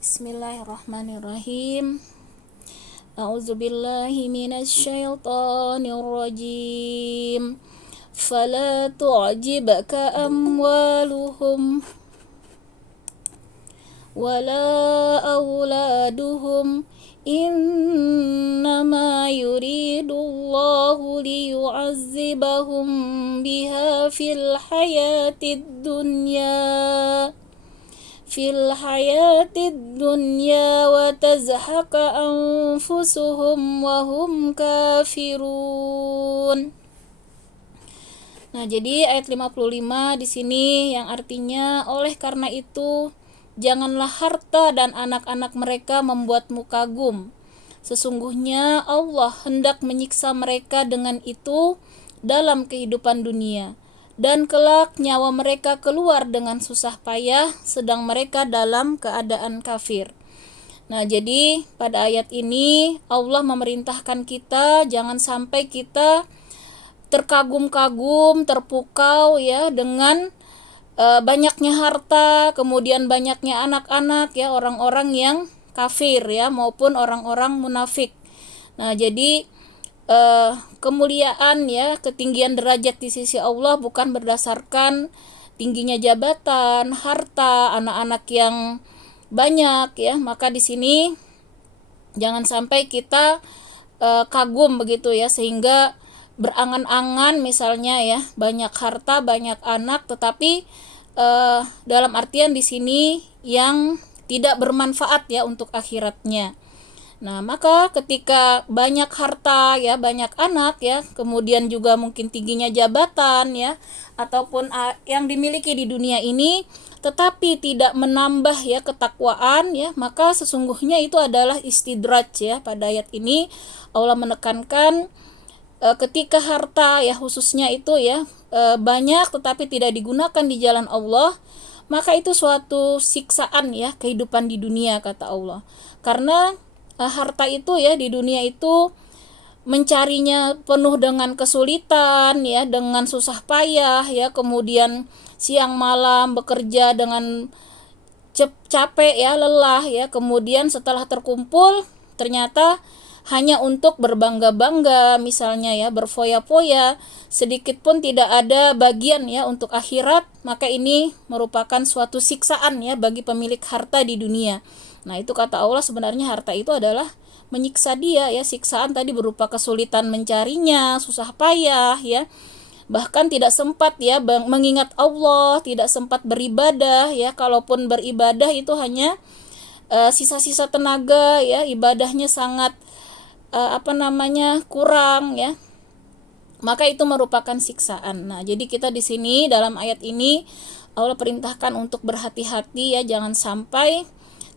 Bismillahirrahmanirrahim. A'udzubillahi minasyaitonirrajim. Fala tu'jibka amwaluhum wala auladuhum innama yuridullahu liyu'azzibahum biha fil hayatid dunya wa tazhaqa anfusuhum wa hum kafirun. Nah, jadi ayat 55 di sini yang artinya oleh karena itu janganlah harta dan anak-anak mereka membuatmu kagum. Sesungguhnya Allah hendak menyiksa mereka dengan itu dalam kehidupan dunia. Dan kelak nyawa mereka keluar dengan susah payah sedang mereka dalam keadaan kafir. Nah, jadi pada ayat ini Allah memerintahkan kita jangan sampai kita terkagum-kagum, terpukau ya dengan banyaknya harta, kemudian banyaknya anak-anak ya, orang-orang yang kafir ya maupun orang-orang munafik. Nah, jadi kemuliaan ya, ketinggian derajat di sisi Allah bukan berdasarkan tingginya jabatan, harta, anak-anak yang banyak ya. Maka di sini jangan sampai kita kagum begitu ya, sehingga berangan-angan misalnya ya, banyak harta, banyak anak, tetapi dalam artian di sini yang tidak bermanfaat ya untuk akhiratnya. Nah, maka ketika banyak harta ya, banyak anak ya, kemudian juga mungkin tingginya jabatan ya, ataupun yang dimiliki di dunia ini, tetapi tidak menambah ya ketakwaan ya, maka sesungguhnya itu adalah istidraj ya. Pada ayat ini Allah menekankan ketika harta ya khususnya itu ya banyak tetapi tidak digunakan di jalan Allah, maka itu suatu siksaan ya kehidupan di dunia, kata Allah. Karena harta itu ya di dunia itu mencarinya penuh dengan kesulitan ya, dengan susah payah ya, kemudian siang malam bekerja dengan capek ya, lelah ya, kemudian setelah terkumpul ternyata hanya untuk berbangga-bangga misalnya ya, berfoya-foya, sedikit pun tidak ada bagian ya untuk akhirat, maka ini merupakan suatu siksaan ya bagi pemilik harta di dunia. Nah, itu kata Allah sebenarnya harta itu adalah menyiksa dia ya, siksaan tadi berupa kesulitan mencarinya, susah payah ya. Bahkan tidak sempat ya mengingat Allah, tidak sempat beribadah ya, kalaupun beribadah itu hanya sisa-sisa tenaga ya, ibadahnya sangat kurang ya. Maka itu merupakan siksaan. Nah, jadi kita di sini dalam ayat ini Allah perintahkan untuk berhati-hati ya, jangan sampai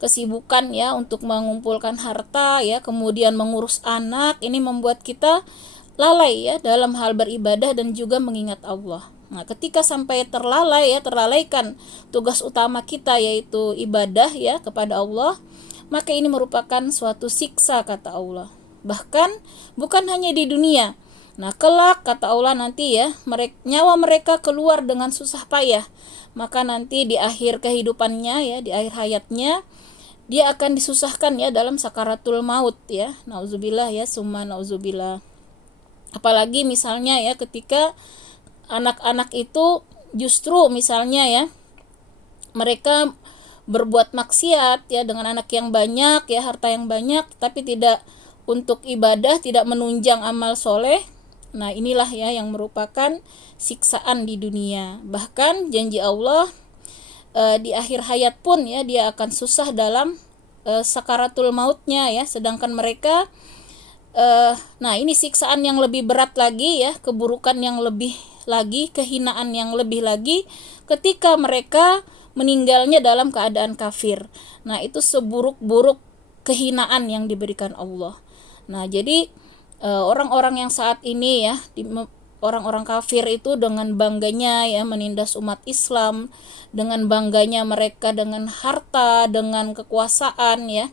kesibukan ya untuk mengumpulkan harta ya, kemudian mengurus anak, ini membuat kita lalai ya dalam hal beribadah dan juga mengingat Allah. Nah, ketika sampai terlalaikan tugas utama kita yaitu ibadah ya kepada Allah, maka ini merupakan suatu siksa, kata Allah. Bahkan bukan hanya di dunia. Nah, kelak kata Allah nanti ya, nyawa mereka keluar dengan susah payah. Maka nanti di akhir kehidupannya ya, di akhir hayatnya, dia akan disusahkan ya dalam sakaratul maut ya. Nauzubillah ya, summa nauzubillah. Apalagi misalnya ya ketika anak-anak itu justru misalnya ya mereka berbuat maksiat ya dengan anak yang banyak ya, harta yang banyak, tapi tidak untuk ibadah, tidak menunjang amal soleh. Nah, inilah ya yang merupakan siksaan di dunia. Bahkan janji Allah di akhir hayat pun ya dia akan susah dalam sakaratul mautnya ya, sedangkan mereka nah ini siksaan yang lebih berat lagi ya, keburukan yang lebih lagi, kehinaan yang lebih lagi ketika mereka meninggalnya dalam keadaan kafir. Nah, itu seburuk-buruk kehinaan yang diberikan Allah. Nah, jadi orang-orang yang saat ini ya orang-orang kafir itu dengan bangganya ya menindas umat Islam, dengan bangganya mereka dengan harta, dengan kekuasaan ya.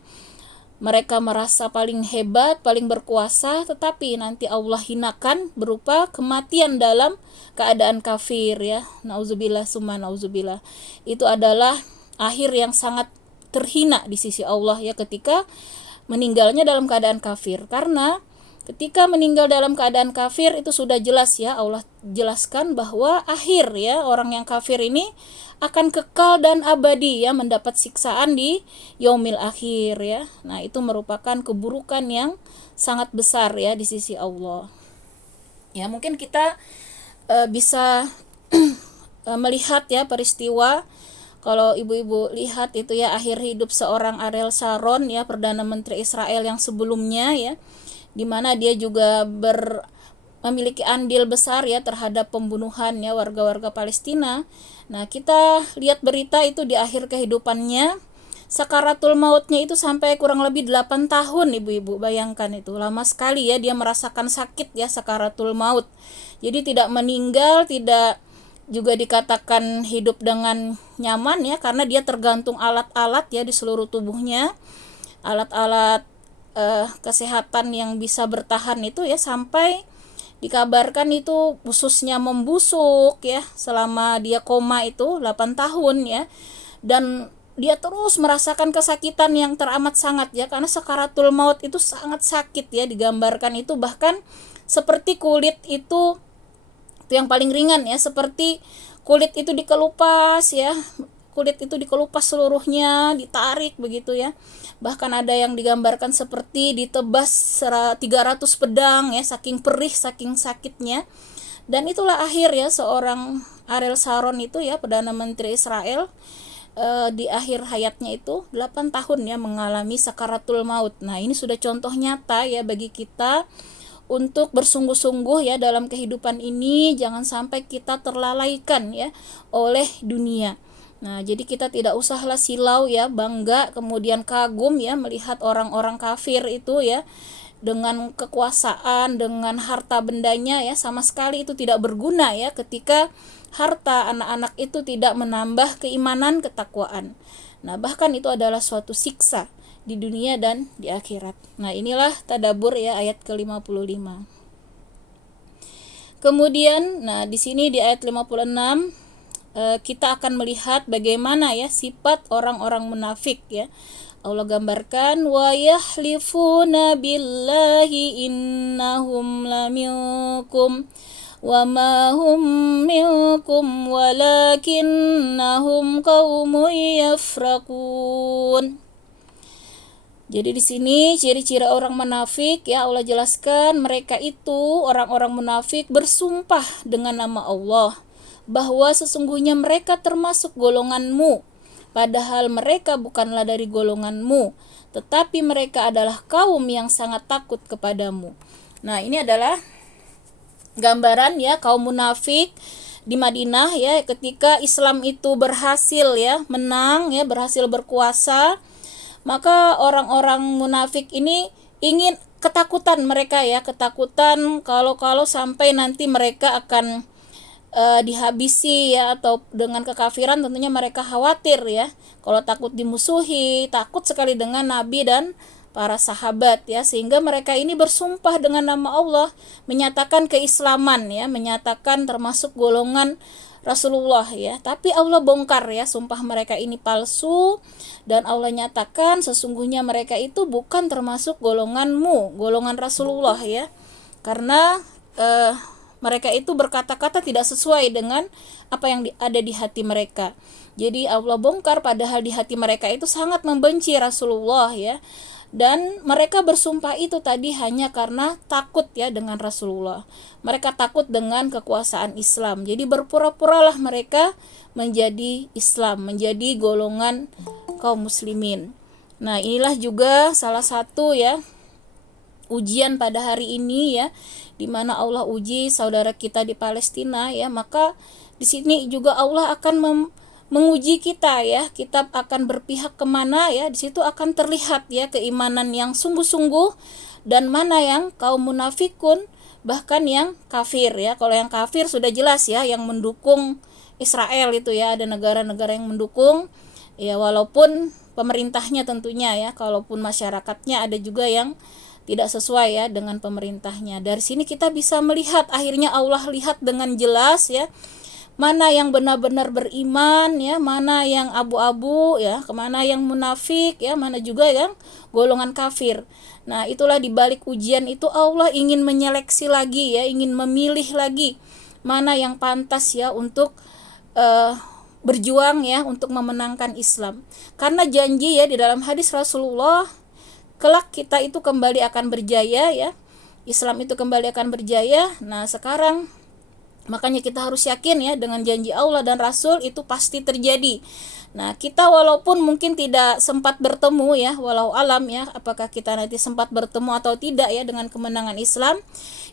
Mereka merasa paling hebat, paling berkuasa, tetapi nanti Allah hinakan berupa kematian dalam keadaan kafir ya. Nauzubillah summa nauzubillah. Itu adalah akhir yang sangat terhina di sisi Allah ya ketika meninggalnya dalam keadaan kafir. Karena ketika meninggal dalam keadaan kafir itu sudah jelas ya, Allah jelaskan bahwa akhir ya orang yang kafir ini akan kekal dan abadi ya mendapat siksaan di yaumil akhir ya. Nah, itu merupakan keburukan yang sangat besar ya di sisi Allah. Ya, mungkin kita bisa melihat ya peristiwa, kalau ibu-ibu lihat itu ya akhir hidup seorang Ariel Sharon ya, Perdana Menteri Israel yang sebelumnya ya, di mana dia juga memiliki andil besar ya terhadap pembunuhan ya warga-warga Palestina. Nah, kita lihat berita itu di akhir kehidupannya, sakaratul mautnya itu sampai kurang lebih 8 tahun ibu-ibu. Bayangkan itu, lama sekali ya dia merasakan sakit ya sakaratul maut. Jadi tidak meninggal, tidak juga dikatakan hidup dengan nyaman ya, karena dia tergantung alat-alat ya di seluruh tubuhnya. Alat-alat kesehatan yang bisa bertahan itu ya, sampai dikabarkan itu ususnya membusuk ya selama dia koma itu 8 tahun ya. Dan dia terus merasakan kesakitan yang teramat sangat ya, karena sakaratul maut itu sangat sakit ya, digambarkan itu bahkan seperti kulit itu yang paling ringan ya, seperti kulit itu dikelupas ya, kulit itu dikelupas seluruhnya, ditarik begitu ya. Bahkan ada yang digambarkan seperti ditebas 300 pedang ya, saking perih, saking sakitnya. Dan itulah akhir ya seorang Ariel Sharon itu ya, Perdana Menteri Israel, di akhir hayatnya itu 8 tahun ya mengalami sakaratul maut. Nah, ini sudah contoh nyata ya bagi kita untuk bersungguh-sungguh ya dalam kehidupan ini, jangan sampai kita terlalaikan ya oleh dunia. Nah, jadi kita tidak usahlah silau ya, bangga kemudian kagum ya melihat orang-orang kafir itu ya dengan kekuasaan, dengan harta bendanya ya, sama sekali itu tidak berguna ya ketika harta anak-anak itu tidak menambah keimanan, ketakwaan. Nah, bahkan itu adalah suatu siksa di dunia dan di akhirat. Nah, inilah tadabbur ya ayat ke-55. Kemudian, nah di sini di ayat 56 kita akan melihat bagaimana ya sifat orang-orang munafik ya. Allah gambarkan, wa yahlifuna billahi innahum laminkum wa ma hum minkum walakinnahum qaumun yafraqun. Jadi di sini ciri-ciri orang munafik ya Allah jelaskan, mereka itu orang-orang munafik bersumpah dengan nama Allah bahwa sesungguhnya mereka termasuk golonganmu, padahal mereka bukanlah dari golonganmu, tetapi mereka adalah kaum yang sangat takut kepadamu. Nah, ini adalah gambaran ya kaum munafik di Madinah ya ketika Islam itu berhasil ya menang ya, berhasil berkuasa. Maka orang-orang munafik ini ingin ketakutan mereka ya, ketakutan kalau sampai nanti mereka akan dihabisi ya, atau dengan kekafiran tentunya mereka khawatir ya, kalau takut dimusuhi, takut sekali dengan Nabi dan para sahabat ya, sehingga mereka ini bersumpah dengan nama Allah, menyatakan keislaman ya, menyatakan termasuk golongan Rasulullah ya. Tapi Allah bongkar ya sumpah mereka ini palsu, dan Allah nyatakan sesungguhnya mereka itu bukan termasuk golonganmu, golongan Rasulullah ya, karena mereka itu berkata-kata tidak sesuai dengan apa yang ada di hati mereka. Jadi Allah bongkar, padahal di hati mereka itu sangat membenci Rasulullah ya. Dan mereka bersumpah itu tadi hanya karena takut ya dengan Rasulullah. Mereka takut dengan kekuasaan Islam. Jadi berpura-puralah mereka menjadi Islam, menjadi golongan kaum muslimin. Nah, inilah juga salah satu ya ujian pada hari ini ya, di mana Allah uji saudara kita di Palestina ya. Maka di sini juga Allah akan menguji kita ya, kita akan berpihak kemana ya. Di situ akan terlihat ya keimanan yang sungguh-sungguh dan mana yang kaum munafikun, bahkan yang kafir ya. Kalau yang kafir sudah jelas ya, yang mendukung Israel itu ya, ada negara-negara yang mendukung ya, walaupun pemerintahnya tentunya ya, kalaupun masyarakatnya ada juga yang tidak sesuai ya dengan pemerintahnya. Dari sini kita bisa melihat, akhirnya Allah lihat dengan jelas ya mana yang benar-benar beriman ya, mana yang abu-abu ya, kemana yang munafik ya, mana juga yang golongan kafir. Nah, itulah di balik ujian itu Allah ingin menyeleksi lagi ya, ingin memilih lagi mana yang pantas ya untuk berjuang ya untuk memenangkan Islam. Karena janji ya di dalam hadis Rasulullah, kelak kita itu kembali akan berjaya ya. Islam itu kembali akan berjaya. Nah, sekarang makanya kita harus yakin ya dengan janji Allah dan Rasul itu pasti terjadi. Nah, kita walaupun mungkin tidak sempat bertemu ya, walau alam ya, apakah kita nanti sempat bertemu atau tidak ya dengan kemenangan Islam.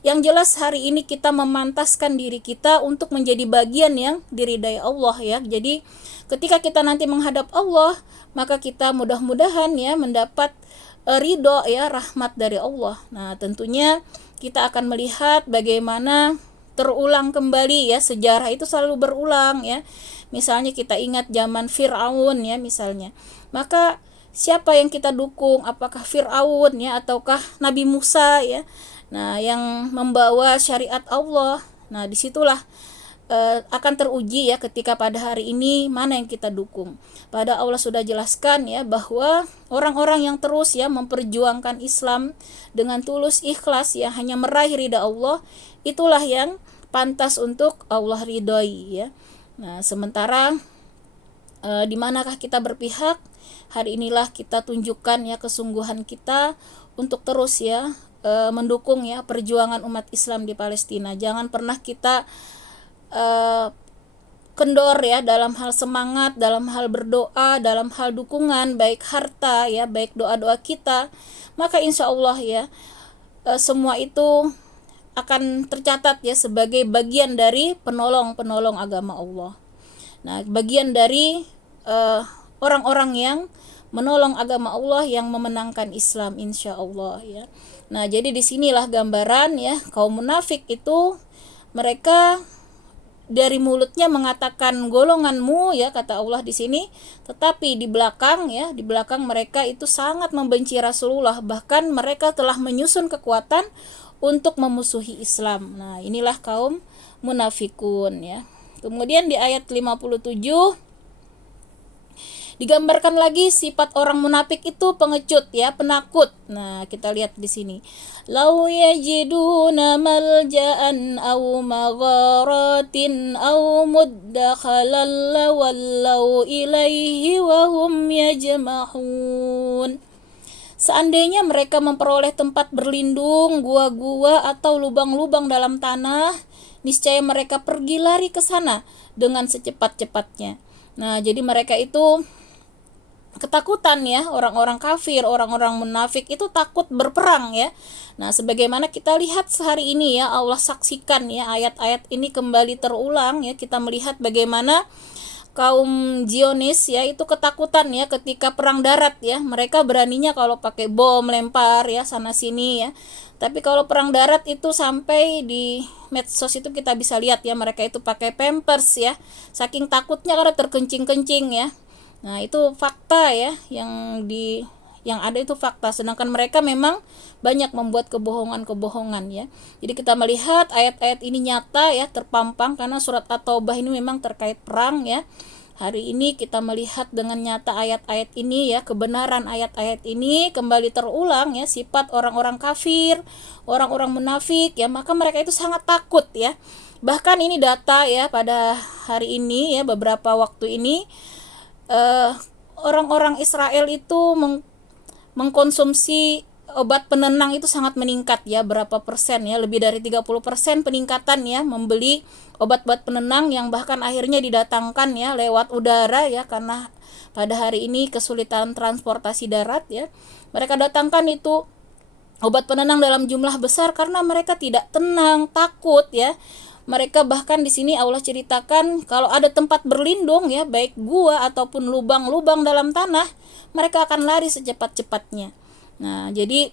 Yang jelas hari ini kita memantaskan diri kita untuk menjadi bagian yang diridai Allah ya. Jadi ketika kita nanti menghadap Allah, maka kita mudah-mudahan ya mendapat ridho ya, rahmat dari Allah. Nah, tentunya kita akan melihat bagaimana terulang kembali ya, sejarah itu selalu berulang ya. Misalnya kita ingat zaman Fir'aun ya misalnya. Maka siapa yang kita dukung? Apakah Fir'aun ya ataukah Nabi Musa ya? Nah, yang membawa syariat Allah. Nah, disitulah akan teruji ya ketika pada hari ini mana yang kita dukung. Pada Allah sudah jelaskan ya bahwa orang-orang yang terus ya memperjuangkan Islam dengan tulus ikhlas ya hanya meraih ridha Allah, itulah yang pantas untuk Allah ridhoi ya. Nah, sementara di manakah kita berpihak? Hari inilah kita tunjukkan ya kesungguhan kita untuk terus ya mendukung ya perjuangan umat Islam di Palestina. Jangan pernah kita kendor ya dalam hal semangat, dalam hal berdoa, dalam hal dukungan, baik harta ya, baik doa-doa kita, maka insya Allah ya semua itu akan tercatat ya sebagai bagian dari penolong-penolong agama Allah. Nah, bagian dari orang-orang yang menolong agama Allah yang memenangkan Islam insya Allah ya. Nah, jadi disinilah gambaran ya kaum munafik itu mereka dari mulutnya mengatakan golonganmu ya kata Allah di sini, tetapi di belakang ya, di belakang mereka itu sangat membenci Rasulullah, bahkan mereka telah menyusun kekuatan untuk memusuhi Islam. Nah, inilah kaum munafikun ya. Kemudian di ayat 57 digambarkan lagi sifat orang munafik itu pengecut ya, penakut. Nah, kita lihat di sini. Lau yajiduna malja'an aw magharatin aw muddakhalan lawallau ilaihi wa hum yajmahun. Seandainya mereka memperoleh tempat berlindung, gua-gua atau lubang-lubang dalam tanah, niscaya mereka pergi lari ke sana dengan secepat-cepatnya. Nah, jadi mereka itu ketakutan ya, orang-orang kafir, orang-orang munafik itu takut berperang ya. Nah, sebagaimana kita lihat sehari ini ya, Allah saksikan ya ayat-ayat ini kembali terulang ya, kita melihat bagaimana kaum Zionis ya itu ketakutan ya ketika perang darat ya. Mereka beraninya kalau pakai bom lempar ya sana sini ya. Tapi kalau perang darat itu sampai di medsos itu kita bisa lihat ya, mereka itu pakai pampers ya. Saking takutnya karena terkencing-kencing ya. Nah, itu fakta ya, yang ada itu fakta, sedangkan mereka memang banyak membuat kebohongan-kebohongan ya. Jadi kita melihat ayat-ayat ini nyata ya, terpampang karena surat At-Taubah ini memang terkait perang ya. Hari ini kita melihat dengan nyata ayat-ayat ini ya, kebenaran ayat-ayat ini kembali terulang ya, sifat orang-orang kafir, orang-orang munafik ya, maka mereka itu sangat takut ya. Bahkan ini data ya pada hari ini ya, beberapa waktu ini orang-orang Israel itu mengkonsumsi obat penenang itu sangat meningkat ya, berapa persen ya, lebih dari 30% peningkatan ya, membeli obat-obat penenang yang bahkan akhirnya didatangkan ya lewat udara ya, karena pada hari ini kesulitan transportasi darat ya, mereka datangkan itu obat penenang dalam jumlah besar karena mereka tidak tenang, takut ya. Mereka bahkan di sini Allah ceritakan kalau ada tempat berlindung ya, baik gua ataupun lubang-lubang dalam tanah, mereka akan lari secepat-cepatnya. Nah, jadi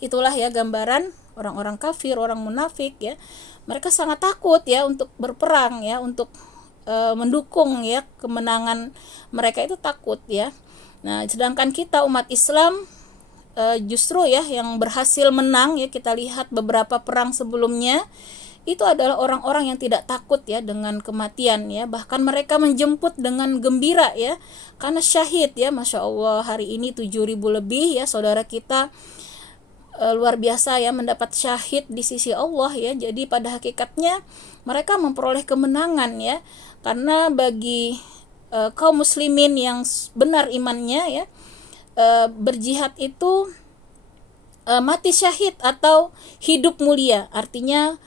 itulah ya gambaran orang-orang kafir, orang munafik ya. Mereka sangat takut ya untuk berperang ya, untuk mendukung ya kemenangan mereka itu takut ya. Nah, sedangkan kita umat Islam justru ya yang berhasil menang ya, kita lihat beberapa perang sebelumnya itu adalah orang-orang yang tidak takut ya dengan kematian ya, bahkan mereka menjemput dengan gembira ya, karena syahid ya. Masya Allah, hari ini 7.000 lebih ya saudara kita luar biasa ya mendapat syahid di sisi Allah ya. Jadi pada hakikatnya mereka memperoleh kemenangan ya, karena bagi kaum muslimin yang benar imannya ya, berjihad itu mati syahid atau hidup mulia. Artinya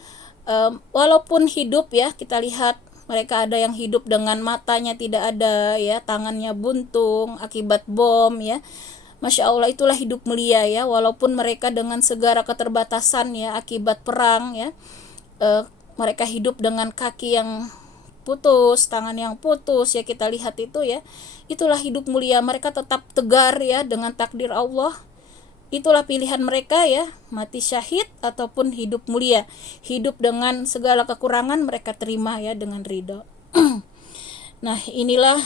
walaupun hidup ya, kita lihat mereka ada yang hidup dengan matanya tidak ada ya, tangannya buntung akibat bom ya. Masya Allah, itulah hidup mulia ya, walaupun mereka dengan segala keterbatasan ya akibat perang ya, mereka hidup dengan kaki yang putus, tangan yang putus ya, kita lihat itu ya, itulah hidup mulia. Mereka tetap tegar ya dengan takdir Allah. Itulah pilihan mereka ya, mati syahid ataupun hidup mulia. Hidup dengan segala kekurangan mereka terima ya dengan ridho. Nah, inilah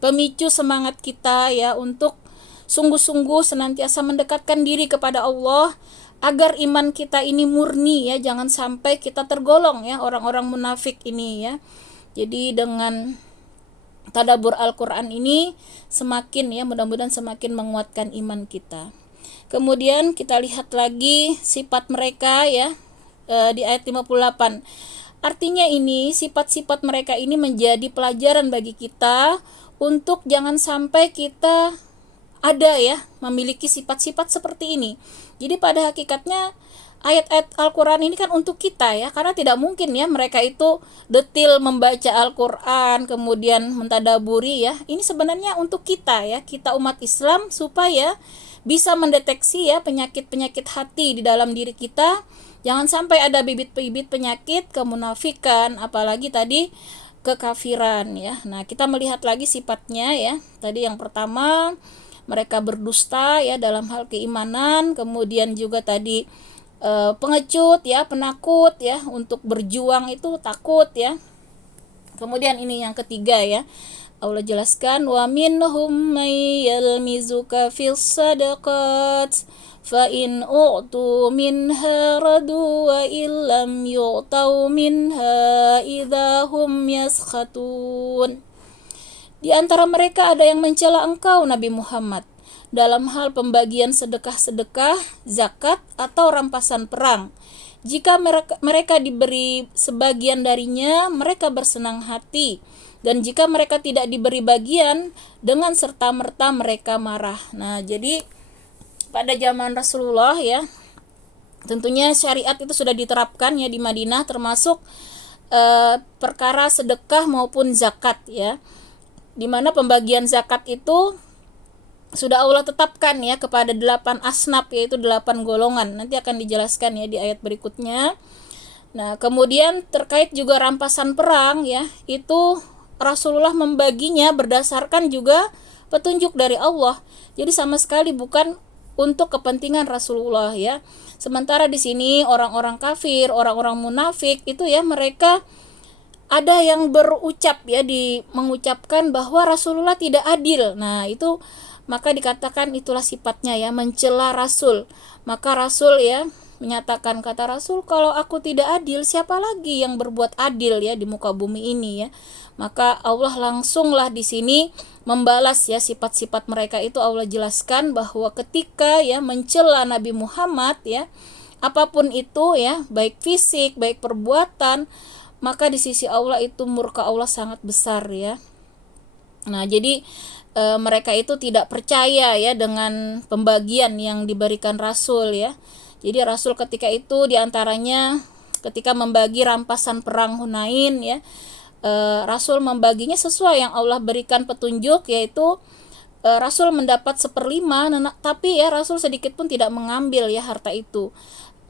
pemicu semangat kita ya untuk sungguh-sungguh senantiasa mendekatkan diri kepada Allah, agar iman kita ini murni ya, jangan sampai kita tergolong ya orang-orang munafik ini ya. Jadi dengan tadabbur Al-Quran ini semakin ya, mudah-mudahan semakin menguatkan iman kita. Kemudian kita lihat lagi sifat mereka ya, di ayat 58. Artinya ini sifat-sifat mereka ini menjadi pelajaran bagi kita untuk jangan sampai kita ada ya memiliki sifat-sifat seperti ini. Jadi pada hakikatnya ayat-ayat Al-Quran ini kan untuk kita ya, karena tidak mungkin ya mereka itu detil membaca Al-Quran kemudian mentadaburi ya. Ini sebenarnya untuk kita ya, kita umat Islam, supaya bisa mendeteksi ya penyakit-penyakit hati di dalam diri kita. Jangan sampai ada bibit-bibit penyakit kemunafikan, apalagi tadi kekafiran ya. Nah, kita melihat lagi sifatnya ya. Tadi yang pertama, mereka berdusta ya dalam hal keimanan, kemudian juga tadi pengecut ya, penakut ya, untuk berjuang itu takut ya. Kemudian ini yang ketiga ya, Allah jelaskan, wa minhum may yalmizuka fis sadaqat fa in u'tu minha radu wa illam yu'tau minha idahum yaskhatun. Di antara mereka ada yang mencela engkau Nabi Muhammad dalam hal pembagian sedekah-sedekah, zakat atau rampasan perang. Jika mereka diberi sebagian darinya, mereka bersenang hati, dan jika mereka tidak diberi bagian, dengan serta-merta mereka marah. Nah, jadi pada zaman Rasulullah ya, tentunya syariat itu sudah diterapkan ya di Madinah, termasuk perkara sedekah maupun zakat ya, di mana pembagian zakat itu sudah Allah tetapkan ya kepada 8 asnaf, yaitu 8 golongan. Nanti akan dijelaskan ya di ayat berikutnya. Nah, kemudian terkait juga rampasan perang ya, itu Rasulullah membaginya berdasarkan juga petunjuk dari Allah. Jadi sama sekali bukan untuk kepentingan Rasulullah ya. Sementara di sini orang-orang kafir, orang-orang munafik itu ya, mereka ada yang berucap ya, mengucapkan bahwa Rasulullah tidak adil. Nah, itu maka dikatakan itulah sifatnya ya, mencela Rasul. Maka Rasul ya menyatakan, kata Rasul, kalau aku tidak adil, siapa lagi yang berbuat adil ya di muka bumi ini ya. Maka Allah langsunglah di sini membalas ya sifat-sifat mereka itu. Allah jelaskan bahwa ketika ya mencela Nabi Muhammad ya, apapun itu ya, baik fisik, baik perbuatan, maka di sisi Allah itu murka Allah sangat besar ya. Nah, jadi mereka itu tidak percaya ya dengan pembagian yang diberikan Rasul ya. Jadi Rasul ketika itu diantaranya ketika membagi rampasan perang Hunain ya, Rasul membaginya sesuai yang Allah berikan petunjuk, yaitu Rasul mendapat 1/5, tapi ya Rasul sedikit pun tidak mengambil ya harta itu.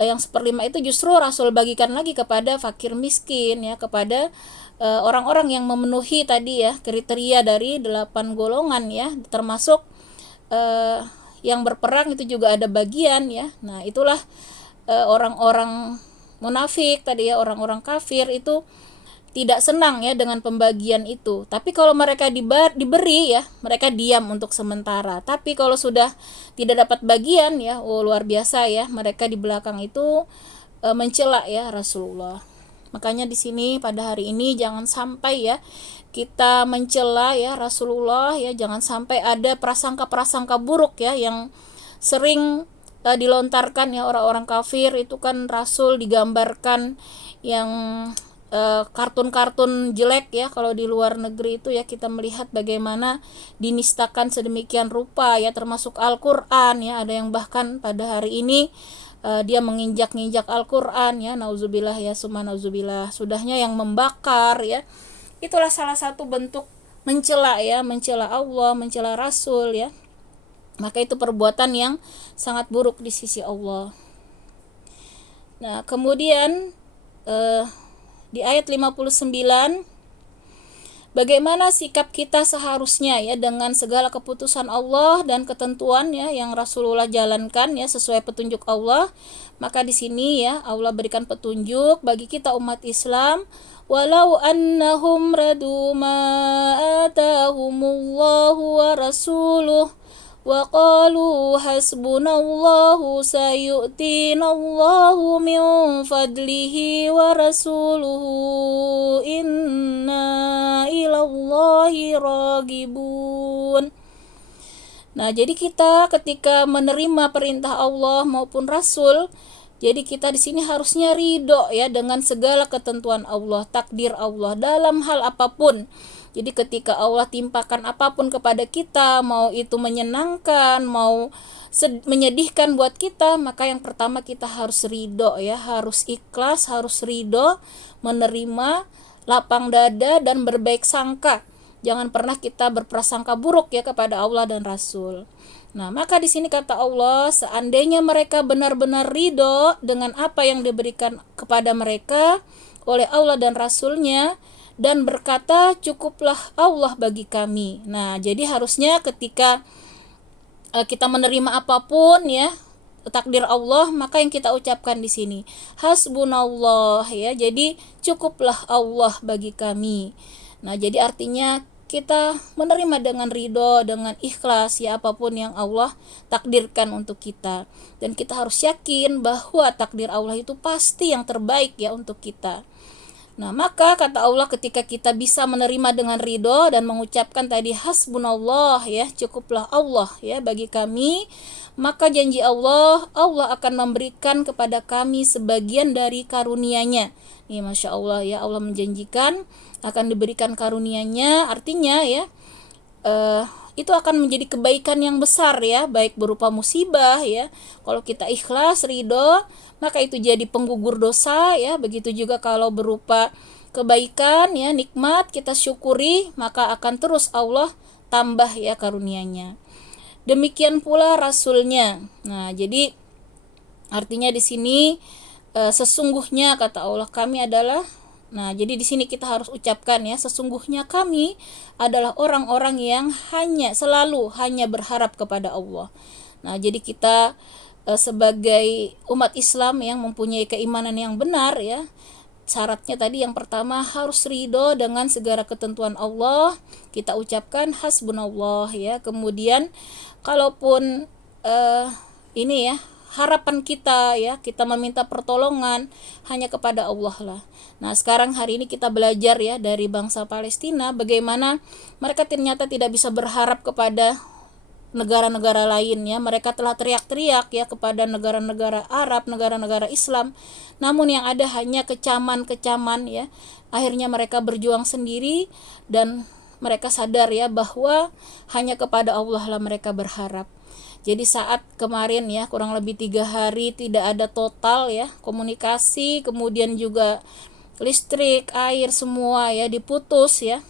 Yang 1/5 itu justru Rasul bagikan lagi kepada fakir miskin ya, kepada orang-orang yang memenuhi tadi ya kriteria dari 8 golongan ya, termasuk yang berperang itu juga ada bagian ya. Nah, itulah orang-orang munafik tadi ya, orang-orang kafir itu tidak senang ya dengan pembagian itu. Tapi kalau mereka diberi ya, mereka diam untuk sementara. Tapi kalau sudah tidak dapat bagian ya, luar biasa ya, mereka di belakang itu mencela ya Rasulullah. Makanya di sini pada hari ini jangan sampai ya kita mencela ya Rasulullah ya, jangan sampai ada prasangka-prasangka buruk ya yang sering dilontarkan ya orang-orang kafir. Itu kan Rasul digambarkan yang kartun-kartun jelek ya. Kalau di luar negeri itu ya kita melihat bagaimana dinistakan sedemikian rupa ya, termasuk Al-Qur'an ya. Ada yang bahkan pada hari ini dia menginjak-injak Al-Qur'an ya, nauzubillah ya, summa nauzubillah. Sudahnya yang membakar ya. Itulah salah satu bentuk mencela ya, mencela Allah, mencela Rasul ya. Maka itu perbuatan yang sangat buruk di sisi Allah. Nah, kemudian di ayat 59, bagaimana sikap kita seharusnya ya dengan segala keputusan Allah dan ketentuan ya yang Rasulullah jalankan ya sesuai petunjuk Allah. Maka di sini ya Allah berikan petunjuk bagi kita umat Islam, walau annahum radu ma atahumullahu wa rasuluh wa qalu hasbunallahu sayu'tinallahu min fadlihi wa rasuluhu inna ilallahi ragibun. Nah, jadi kita ketika menerima perintah Allah maupun Rasul, jadi kita di sini harusnya ridho ya dengan segala ketentuan Allah, takdir Allah dalam hal apapun. Jadi ketika Allah timpakan apapun kepada kita, mau itu menyenangkan, mau menyedihkan buat kita, maka yang pertama kita harus ridho ya, harus ikhlas, harus ridho, menerima, lapang dada dan berbaik sangka. Jangan pernah kita berprasangka buruk ya kepada Allah dan Rasul. Nah, maka di sini kata Allah, seandainya mereka benar-benar ridho dengan apa yang diberikan kepada mereka oleh Allah dan Rasulnya, dan berkata cukuplah Allah bagi kami. Nah, jadi harusnya ketika kita menerima apapun ya takdir Allah, maka yang kita ucapkan di sini hasbunallah ya. Jadi cukuplah Allah bagi kami. Nah, jadi artinya kita menerima dengan ridho, dengan ikhlas ya apapun yang Allah takdirkan untuk kita. Dan kita harus yakin bahwa takdir Allah itu pasti yang terbaik ya untuk kita. Nah, maka kata Allah ketika kita bisa menerima dengan ridho dan mengucapkan tadi hasbunallah ya, cukuplah Allah ya bagi kami, maka janji Allah akan memberikan kepada kami sebagian dari karunia-Nya. Nih, Masya Allah ya, Allah menjanjikan akan diberikan karunia-Nya, artinya ya itu akan menjadi kebaikan yang besar ya, baik berupa musibah ya. Kalau kita ikhlas, ridho, maka itu jadi penggugur dosa ya. Begitu juga kalau berupa kebaikan ya, nikmat kita syukuri, maka akan terus Allah tambah ya karunia-Nya. Demikian pula Rasulnya. Nah, jadi artinya di sini sesungguhnya kata Allah kami adalah. Nah, jadi di sini kita harus ucapkan ya, sesungguhnya kami adalah orang-orang yang selalu berharap kepada Allah. Nah, jadi kita sebagai umat Islam yang mempunyai keimanan yang benar ya, syaratnya tadi yang pertama harus ridho dengan segala ketentuan Allah. Kita ucapkan hasbunallah ya. Kemudian kalaupun ini ya harapan kita ya, kita meminta pertolongan hanya kepada Allah lah. Nah, sekarang hari ini kita belajar ya dari bangsa Palestina bagaimana mereka ternyata tidak bisa berharap kepada negara-negara lain ya. Mereka telah teriak-teriak ya kepada negara-negara Arab, negara-negara Islam. Namun yang ada hanya kecaman-kecaman ya. Akhirnya mereka berjuang sendiri dan mereka sadar ya bahwa hanya kepada Allah lah mereka berharap. Jadi saat kemarin ya kurang lebih 3 hari tidak ada total ya komunikasi, kemudian juga listrik, air semua ya diputus ya.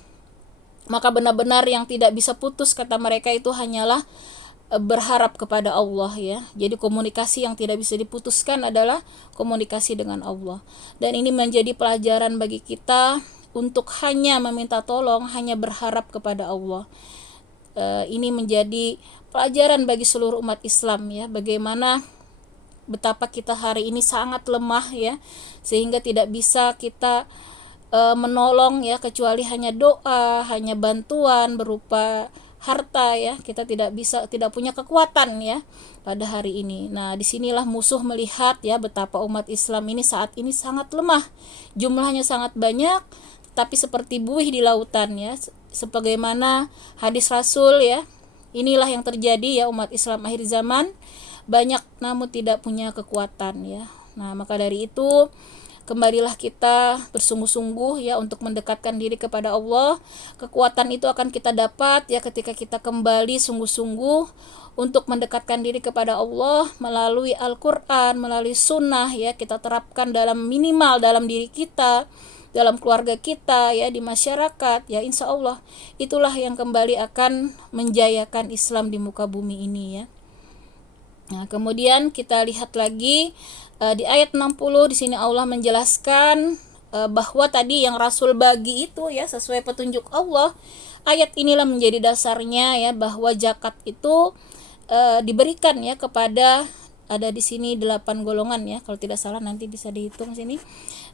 Maka benar-benar yang tidak bisa putus kata mereka itu hanyalah berharap kepada Allah ya. Jadi komunikasi yang tidak bisa diputuskan adalah komunikasi dengan Allah. Dan ini menjadi pelajaran bagi kita untuk hanya meminta tolong, hanya berharap kepada Allah. Ini menjadi pelajaran bagi seluruh umat Islam ya, bagaimana betapa kita hari ini sangat lemah ya, sehingga tidak bisa kita menolong ya kecuali hanya doa, hanya bantuan berupa harta ya, kita tidak punya kekuatan ya pada hari ini. Nah, disinilah musuh melihat ya betapa umat Islam ini saat ini sangat lemah, jumlahnya sangat banyak, tapi seperti buih di lautan ya, sebagaimana hadis Rasul ya. Inilah yang terjadi ya, umat Islam akhir zaman banyak namun tidak punya kekuatan ya. Nah, maka dari itu kembalilah kita bersungguh-sungguh ya untuk mendekatkan diri kepada Allah. Kekuatan itu akan kita dapat ya ketika kita kembali sungguh-sungguh untuk mendekatkan diri kepada Allah melalui Al-Quran, melalui sunnah ya, kita terapkan minimal dalam diri kita, dalam keluarga kita ya, di masyarakat ya, insya Allah itulah yang kembali akan menjayakan Islam di muka bumi ini ya. Nah, kemudian kita lihat lagi di ayat 60 di sini Allah menjelaskan bahwa tadi yang Rasul bagi itu ya sesuai petunjuk Allah. Ayat inilah menjadi dasarnya ya, bahwa zakat itu diberikan ya kepada, ada di sini 8 golongan ya, kalau tidak salah nanti bisa dihitung sini.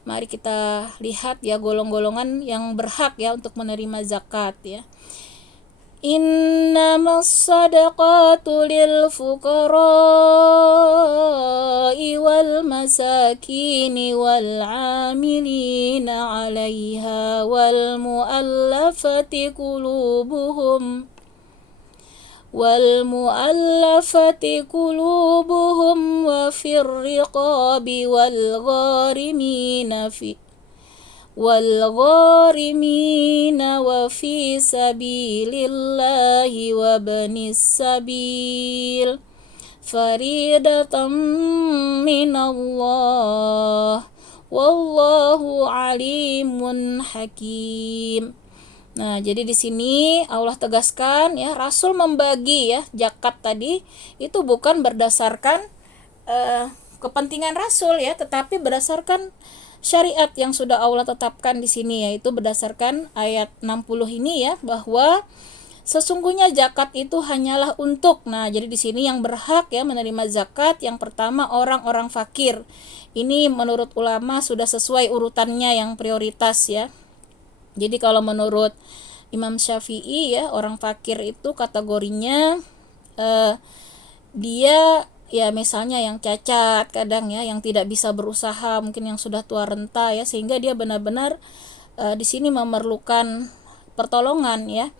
Mari kita lihat ya golongan-golongan yang berhak ya untuk menerima zakat ya. Innamas sadaqatu lil fuqara'i wal masakini wal 'amilina 'alaiha wal mu'allafati qulubuhum wa fir riqabi wal gharimina wa fi sabilillahi wa banis sabil faridatan minallah wallahu alimun hakim. Nah, jadi di sini Allah tegaskan ya, Rasul membagi ya zakat tadi itu bukan berdasarkan kepentingan Rasul ya, tetapi berdasarkan syariat yang sudah Allah tetapkan di sini, yaitu berdasarkan ayat 60 ini ya, bahwa sesungguhnya zakat itu hanyalah untuk, nah jadi di sini yang berhak ya menerima zakat yang pertama orang-orang fakir. Ini menurut ulama sudah sesuai urutannya yang prioritas ya. Jadi kalau menurut Imam Syafi'i ya, orang fakir itu kategorinya dia ya misalnya yang cacat kadang ya, yang tidak bisa berusaha, mungkin yang sudah tua renta ya, sehingga dia benar-benar di sini memerlukan pertolongan ya.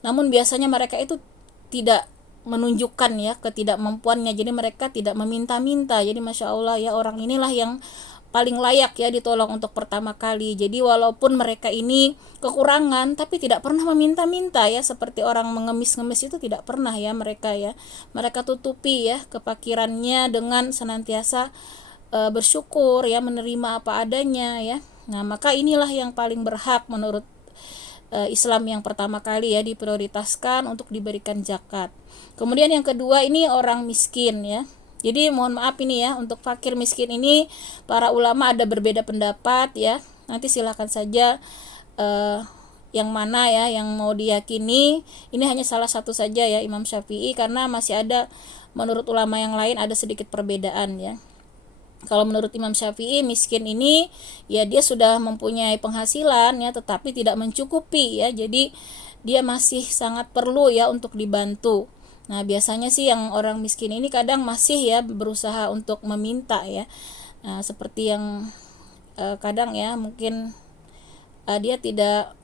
Namun biasanya mereka itu tidak menunjukkan ya ketidakmampuannya, jadi mereka tidak meminta-minta. Jadi Masya Allah ya, orang inilah yang paling layak ya ditolong untuk pertama kali. Jadi walaupun mereka ini kekurangan tapi tidak pernah meminta-minta ya, seperti orang mengemis-ngemis itu tidak pernah ya mereka ya. Mereka tutupi ya kefakirannya dengan senantiasa bersyukur ya, menerima apa adanya ya. Nah, maka inilah yang paling berhak menurut Islam yang pertama kali ya diprioritaskan untuk diberikan zakat. Kemudian yang kedua ini orang miskin ya. Jadi mohon maaf ini ya, untuk fakir miskin ini para ulama ada berbeda pendapat ya. Nanti silakan saja yang mana ya yang mau diyakini. Ini hanya salah satu saja ya, Imam Syafi'i, karena masih ada menurut ulama yang lain ada sedikit perbedaan ya. Kalau menurut Imam Syafi'i, miskin ini ya dia sudah mempunyai penghasilan ya, tetapi tidak mencukupi ya. Jadi dia masih sangat perlu ya untuk dibantu. Nah, biasanya sih yang orang miskin ini kadang masih ya berusaha untuk meminta ya. Nah, seperti yang kadang ya mungkin dia tidak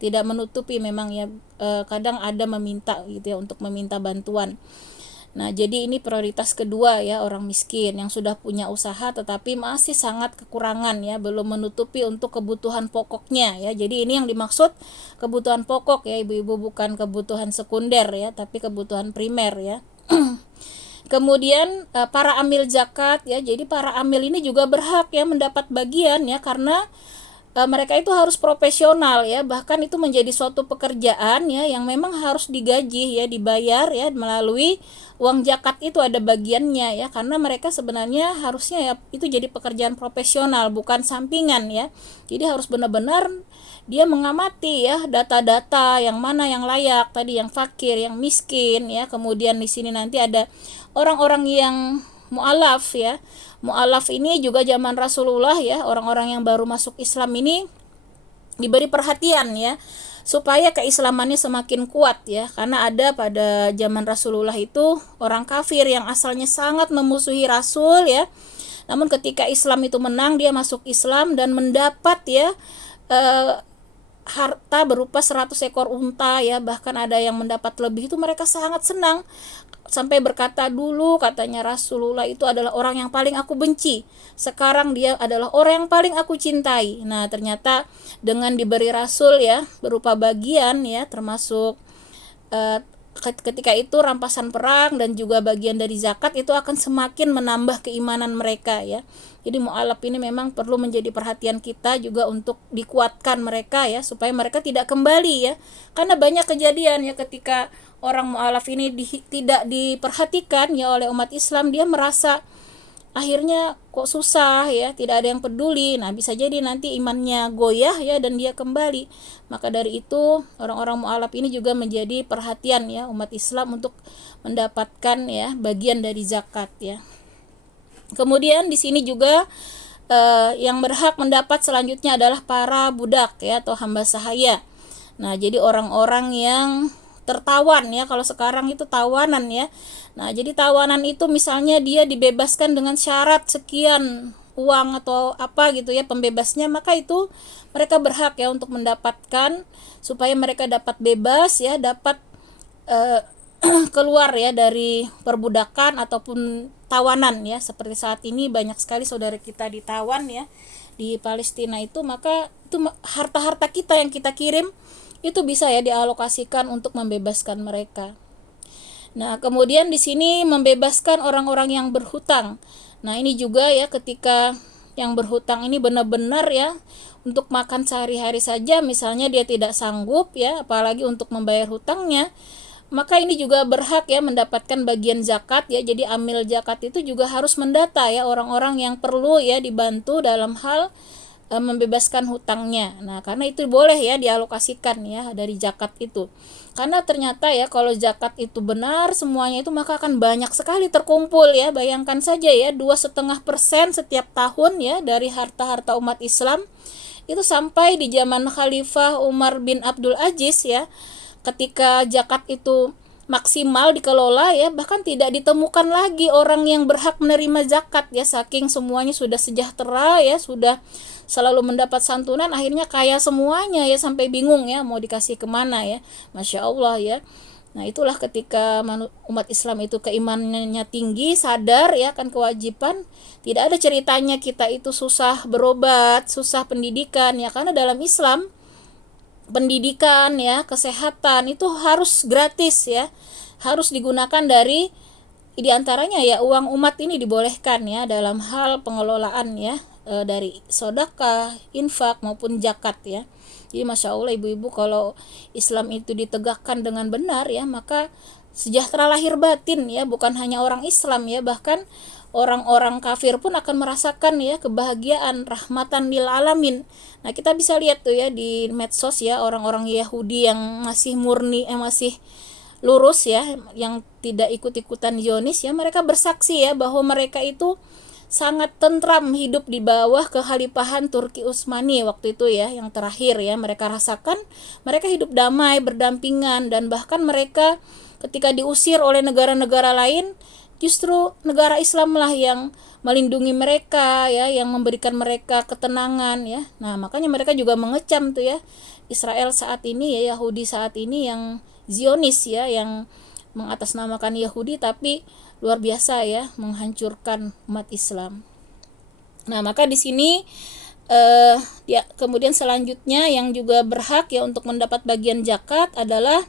tidak menutupi memang ya, kadang ada meminta gitu ya, untuk meminta bantuan. Nah, jadi ini prioritas kedua ya, orang miskin yang sudah punya usaha tetapi masih sangat kekurangan ya, belum menutupi untuk kebutuhan pokoknya ya. Jadi ini yang dimaksud kebutuhan pokok ya ibu-ibu, bukan kebutuhan sekunder ya, tapi kebutuhan primer ya. Kemudian para amil zakat ya, jadi para amil ini juga berhak ya mendapat bagian ya, karena mereka itu harus profesional ya, bahkan itu menjadi suatu pekerjaan ya yang memang harus digaji ya, dibayar ya melalui uang zakat, itu ada bagiannya ya, karena mereka sebenarnya harusnya ya itu jadi pekerjaan profesional, bukan sampingan ya. Jadi harus benar-benar dia mengamati ya data-data yang mana yang layak, tadi yang fakir, yang miskin ya. Kemudian di sini nanti ada orang-orang yang mu'alaf ya. Mu'alaf ini juga zaman Rasulullah ya, orang-orang yang baru masuk Islam ini diberi perhatian ya, supaya keislamannya semakin kuat ya. Karena ada pada zaman Rasulullah itu orang kafir yang asalnya sangat memusuhi Rasul ya. Namun ketika Islam itu menang, dia masuk Islam dan mendapat ya harta berupa 100 ekor unta ya, bahkan ada yang mendapat lebih, itu mereka sangat senang sampai berkata, dulu katanya Rasulullah itu adalah orang yang paling aku benci, sekarang dia adalah orang yang paling aku cintai. Nah ternyata dengan diberi Rasul ya berupa bagian ya, termasuk ketika itu rampasan perang dan juga bagian dari zakat, itu akan semakin menambah keimanan mereka ya. Jadi mu'alaf ini memang perlu menjadi perhatian kita juga untuk dikuatkan mereka ya, supaya mereka tidak kembali ya. Karena banyak kejadian ya ketika orang mu'alaf ini tidak diperhatikan ya oleh umat Islam, dia merasa akhirnya kok susah ya, tidak ada yang peduli. Nah bisa jadi nanti imannya goyah ya dan dia kembali. Maka dari itu orang-orang mu'alaf ini juga menjadi perhatian ya umat Islam untuk mendapatkan ya bagian dari zakat ya. Kemudian di sini juga yang berhak mendapat selanjutnya adalah para budak ya atau hamba sahaya. Nah jadi orang-orang yang tertawan ya, kalau sekarang itu tawanan ya. Nah jadi tawanan itu misalnya dia dibebaskan dengan syarat sekian uang atau apa gitu ya pembebasnya, maka itu mereka berhak ya untuk mendapatkan, supaya mereka dapat bebas ya, dapat keluar ya dari perbudakan ataupun tawanan ya. Seperti saat ini banyak sekali saudara kita ditawan ya di Palestina itu, maka itu harta-harta kita yang kita kirim itu bisa ya dialokasikan untuk membebaskan mereka. Nah, kemudian di sini membebaskan orang-orang yang berhutang. Nah, ini juga ya ketika yang berhutang ini benar-benar ya untuk makan sehari-hari saja misalnya dia tidak sanggup ya, apalagi untuk membayar hutangnya, maka ini juga berhak ya mendapatkan bagian zakat ya. Jadi amil zakat itu juga harus mendata ya orang-orang yang perlu ya dibantu dalam hal membebaskan hutangnya. Nah, karena itu boleh ya dialokasikan ya dari zakat itu. Karena ternyata ya kalau zakat itu benar semuanya itu, maka akan banyak sekali terkumpul ya. Bayangkan saja ya 2,5% setiap tahun ya dari harta-harta umat Islam. Itu sampai di zaman Khalifah Umar bin Abdul Aziz ya, ketika zakat itu maksimal dikelola ya, bahkan tidak ditemukan lagi orang yang berhak menerima zakat ya, saking semuanya sudah sejahtera ya, sudah selalu mendapat santunan, akhirnya kaya semuanya ya, sampai bingung ya mau dikasih kemana ya. Masya Allah ya. Nah itulah ketika umat Islam itu keimanannya tinggi, sadar ya kan kewajiban. Tidak ada ceritanya kita itu susah berobat, susah pendidikan ya, karena dalam Islam pendidikan ya, kesehatan itu harus gratis ya, harus digunakan dari diantaranya ya uang umat ini dibolehkan ya dalam hal pengelolaan ya, dari sedekah, infak maupun zakat ya. Jadi Masya Allah ibu-ibu, kalau Islam itu ditegakkan dengan benar ya, maka sejahtera lahir batin ya, bukan hanya orang Islam ya, bahkan orang-orang kafir pun akan merasakan ya kebahagiaan, rahmatan lil alamin. Nah kita bisa lihat tuh ya di medsos ya, orang-orang Yahudi yang masih murni masih lurus ya, yang tidak ikut-ikutan Zionis ya, mereka bersaksi ya bahwa mereka itu sangat tentram hidup di bawah kekhalifahan Turki Utsmani waktu itu ya, yang terakhir ya, mereka rasakan mereka hidup damai, berdampingan, dan bahkan mereka ketika diusir oleh negara-negara lain, justru negara Islamlah yang melindungi mereka ya, yang memberikan mereka ketenangan ya. Nah makanya mereka juga mengecam tuh ya Israel saat ini ya, Yahudi saat ini yang Zionis ya, yang mengatasnamakan Yahudi tapi luar biasa ya menghancurkan umat Islam. Nah maka di sini ya kemudian selanjutnya yang juga berhak ya untuk mendapat bagian zakat adalah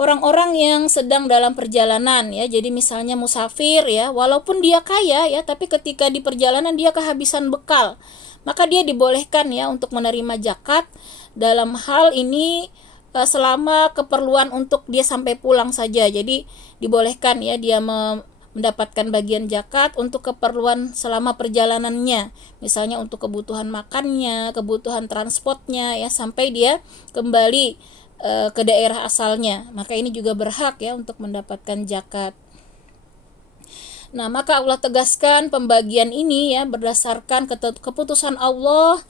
orang-orang yang sedang dalam perjalanan ya. Jadi misalnya musafir ya, walaupun dia kaya ya, tapi ketika di perjalanan dia kehabisan bekal, maka dia dibolehkan ya untuk menerima zakat dalam hal ini selama keperluan untuk dia sampai pulang saja. Jadi dibolehkan ya dia mendapatkan bagian zakat untuk keperluan selama perjalanannya, misalnya untuk kebutuhan makannya, kebutuhan transportnya ya, sampai dia kembali ke daerah asalnya, maka ini juga berhak ya untuk mendapatkan zakat. Nah maka Allah tegaskan pembagian ini ya berdasarkan keputusan Allah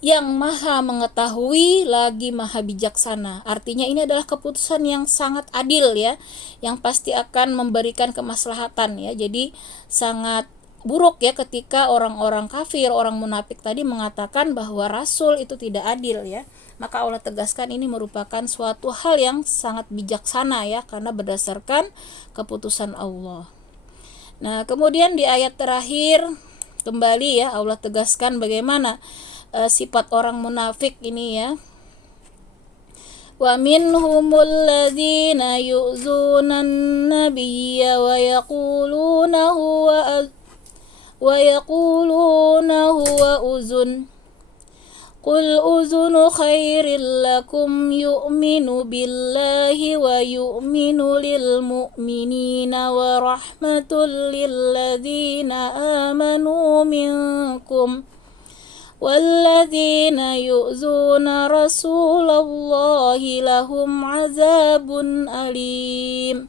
yang maha mengetahui lagi maha bijaksana. Artinya ini adalah keputusan yang sangat adil ya, yang pasti akan memberikan kemaslahatan ya. Jadi sangat buruk ya ketika orang-orang kafir, orang munafik tadi mengatakan bahwa Rasul itu tidak adil ya. Maka Allah tegaskan ini merupakan suatu hal yang sangat bijaksana ya, karena berdasarkan keputusan Allah. Nah, kemudian di ayat terakhir kembali ya Allah tegaskan bagaimana sifat orang munafik ini ya. Wa minhumul ladzina yu'zunan nabiyya wa yaquluna huwa uzun. Qul uzunu khairil lakum yu'minu billahi wa yu'minu lil mu'minina wa rahmatul lil ladzina amanu minkum walladzina yu'zuna rasulallahi lahum azabun alim.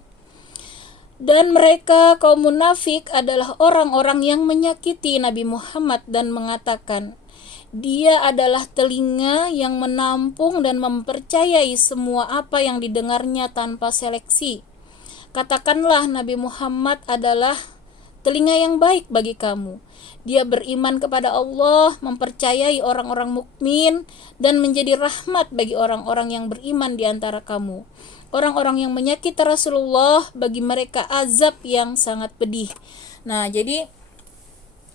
Dan mereka kaum munafik adalah orang-orang yang menyakiti Nabi Muhammad dan mengatakan, dia adalah telinga yang menampung dan mempercayai semua apa yang didengarnya tanpa seleksi. Katakanlah Nabi Muhammad adalah telinga yang baik bagi kamu. Dia beriman kepada Allah, mempercayai orang-orang mukmin, dan menjadi rahmat bagi orang-orang yang beriman di antara kamu. Orang-orang yang menyakiti Rasulullah, bagi mereka azab yang sangat pedih. Nah, jadi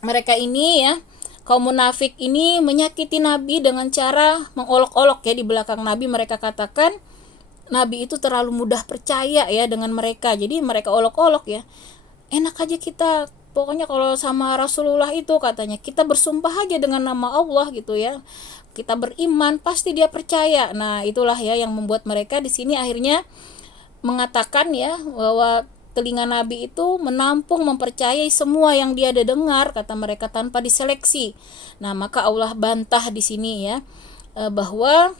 mereka ini ya, kaum munafik ini menyakiti Nabi dengan cara mengolok-olok ya di belakang Nabi. Mereka katakan Nabi itu terlalu mudah percaya ya dengan mereka. Jadi mereka olok-olok ya. Enak aja kita, pokoknya kalau sama Rasulullah itu katanya kita bersumpah aja dengan nama Allah gitu ya. Kita beriman, pasti dia percaya. Nah, itulah ya yang membuat mereka di sini akhirnya mengatakan ya bahwa telinga Nabi itu menampung, mempercayai semua yang dia dengar, kata mereka, tanpa diseleksi. Nah, maka Allah bantah di sini ya bahwa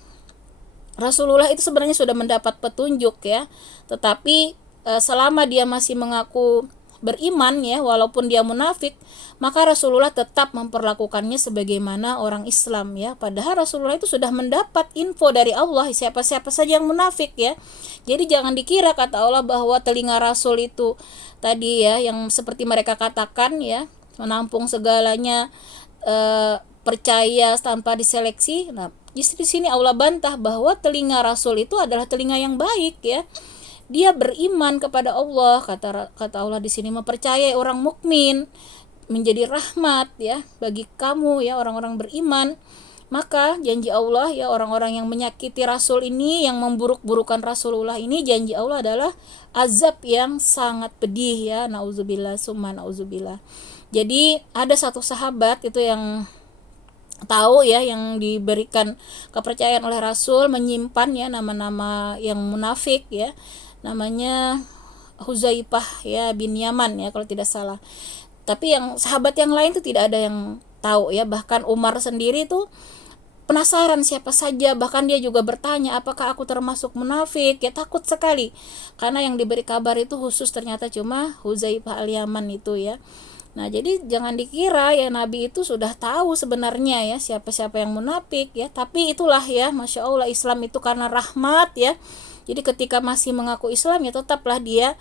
Rasulullah itu sebenarnya sudah mendapat petunjuk ya, tetapi selama dia masih mengaku beriman ya, walaupun dia munafik, maka Rasulullah tetap memperlakukannya sebagaimana orang Islam ya. Padahal Rasulullah itu sudah mendapat info dari Allah siapa-siapa saja yang munafik ya. Jadi jangan dikira kata Allah bahwa telinga Rasul itu tadi ya, yang seperti mereka katakan ya, menampung segalanya, percaya tanpa diseleksi. Nah, di sini Allah bantah bahwa telinga Rasul itu adalah telinga yang baik ya. Dia beriman kepada Allah, kata Allah di sini, mempercayai orang mukmin, menjadi rahmat ya bagi kamu ya orang-orang beriman. Maka janji Allah ya, orang-orang yang menyakiti Rasul ini, yang memburuk-burukan Rasulullah ini, janji Allah adalah azab yang sangat pedih ya. Nauzubillah summa nauzubillah. Jadi ada satu sahabat itu yang tahu ya, yang diberikan kepercayaan oleh Rasul menyimpan ya nama-nama yang munafik ya. Namanya Huzaifah ya bin Yaman ya kalau tidak salah. Tapi yang sahabat yang lain itu tidak ada yang tahu ya. Bahkan Umar sendiri itu penasaran siapa saja, bahkan dia juga bertanya apakah aku termasuk munafik ya, takut sekali karena yang diberi kabar itu khusus ternyata cuma Huzaifah al-Yaman itu ya. Nah, jadi jangan dikira ya Nabi itu sudah tahu sebenarnya ya siapa-siapa yang munafik ya. Tapi itulah ya, Masya Allah, Islam itu karena rahmat ya. Jadi ketika masih mengaku Islam ya tetaplah dia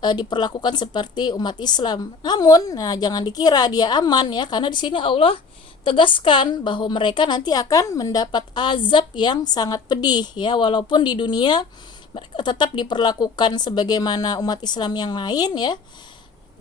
diperlakukan seperti umat Islam. Namun, nah jangan dikira dia aman ya, karena di sini Allah tegaskan bahwa mereka nanti akan mendapat azab yang sangat pedih ya, walaupun di dunia mereka tetap diperlakukan sebagaimana umat Islam yang lain ya.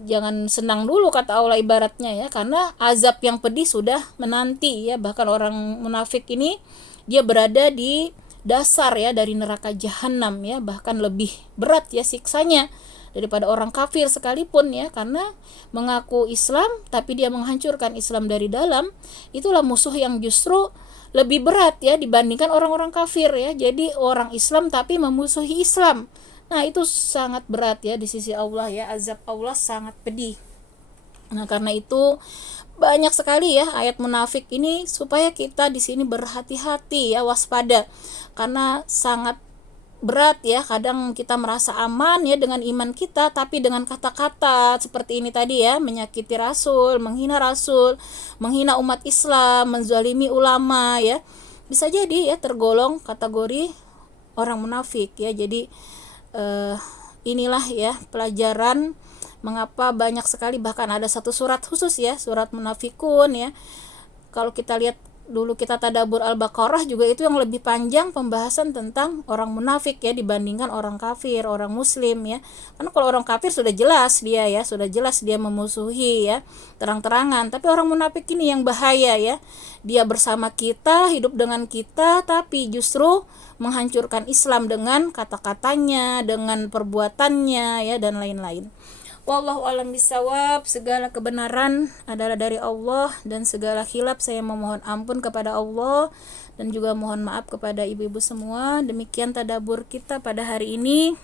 Jangan senang dulu kata Allah ibaratnya ya, karena azab yang pedih sudah menanti ya. Bahkan orang munafik ini dia berada di dasar ya dari neraka jahanam ya, bahkan lebih berat ya siksanya daripada orang kafir sekalipun ya, karena mengaku Islam tapi dia menghancurkan Islam dari dalam. Itulah musuh yang justru lebih berat ya dibandingkan orang-orang kafir ya. Jadi orang Islam tapi memusuhi Islam, nah itu sangat berat ya di sisi Allah ya, azab Allah sangat pedih. Nah, karena itu banyak sekali ya ayat munafik ini supaya kita di sini berhati-hati ya, waspada, karena sangat berat ya, kadang kita merasa aman ya dengan iman kita, tapi dengan kata-kata seperti ini tadi ya, menyakiti Rasul, menghina umat Islam, menzalimi ulama ya, bisa jadi ya tergolong kategori orang munafik ya. Jadi inilah ya pelajaran mengapa banyak sekali, bahkan ada satu surat khusus ya, surat Munafikun ya. Kalau kita lihat dulu, kita tadabbur Al-Baqarah juga, itu yang lebih panjang pembahasan tentang orang munafik ya dibandingkan orang kafir, orang muslim ya. Karena kalau orang kafir sudah jelas dia memusuhi ya terang-terangan, tapi orang munafik ini yang bahaya ya. Dia bersama kita, hidup dengan kita, tapi justru menghancurkan Islam dengan kata-katanya, dengan perbuatannya ya, dan lain-lain. Wallahu alam bisawab. Segala kebenaran adalah dari Allah, dan segala khilaf saya memohon ampun kepada Allah, dan juga mohon maaf kepada ibu-ibu semua. Demikian tadabbur kita pada hari ini.